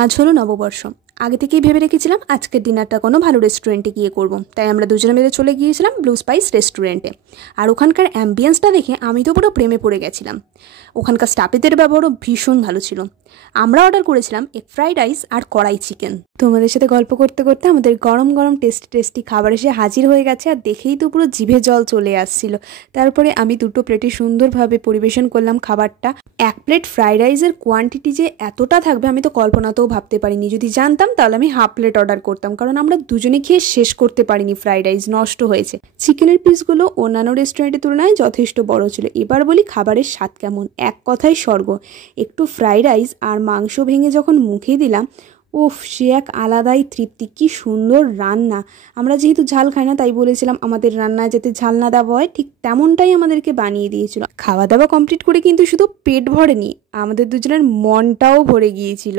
আজ হলো নববর্ষ। আগে থেকেই ভেবে রেখেছিলাম আজকের ডিনারটা কোনো ভালো রেস্টুরেন্টে গিয়ে করব। তাই আমরা দুজনে মিলে চলে গিয়েছিলাম ব্লু স্পাইস রেস্টুরেন্টে। আর ওখানকার অ্যাম্বিয়েন্সটা দেখে আমি তো পুরো প্রেমে পড়ে গেছিলাম। ওখানকার স্টাফেদের ব্যবহারও ভীষণ ভালো ছিল। আমরা অর্ডার করেছিলাম এগ ফ্রাইড রাইস আর কড়াই চিকেন। তোমাদের সাথে গল্প করতে করতে আমাদের গরম গরম টেস্টি খাবার এসে হাজির হয়ে গেছে, আর দেখেই তো পুরো জিভে জল চলে আসছিল। তারপরে আমি দুটো প্লেটে সুন্দরভাবে পরিবেশন করলাম খাবারটা। এক প্লেট ফ্রাইড রাইসের কোয়ান্টিটি যে এতটা থাকবে আমি তো কল্পনাতেও ভাবতে পারিনি। যদি জানতাম তাহলে আমি হাফ প্লেট অর্ডার করতাম, কারণ আমরা দুজনে খেয়ে শেষ করতে পারিনি, ফ্রাইড রাইস নষ্ট হয়েছে। চিকেনের পিসগুলো অন্যান্য রেস্টুরেন্টের তুলনায় যথেষ্ট বড় ছিল। এবার বলি খাবারের স্বাদ কেমন, এক কথায় স্বর্গ। একটু ফ্রাইড রাইস আর মাংস ভেঙে যখন মুখে দিলাম, উফ, সে এক আলাদাই তৃপ্তি। কি সুন্দর রান্না। আমরা যেহেতু ঝাল খাই না তাই বলেছিলাম আমাদের রান্নায় যাতে ঝাল না দেওয়া হয়, ঠিক তেমনটাই আমাদেরকে বানিয়ে দিয়েছিল। খাওয়া দাওয়া কমপ্লিট করে কিন্তু শুধু পেট ভরেনি, আমাদের দুজনের মনটাও ভরে গিয়েছিল।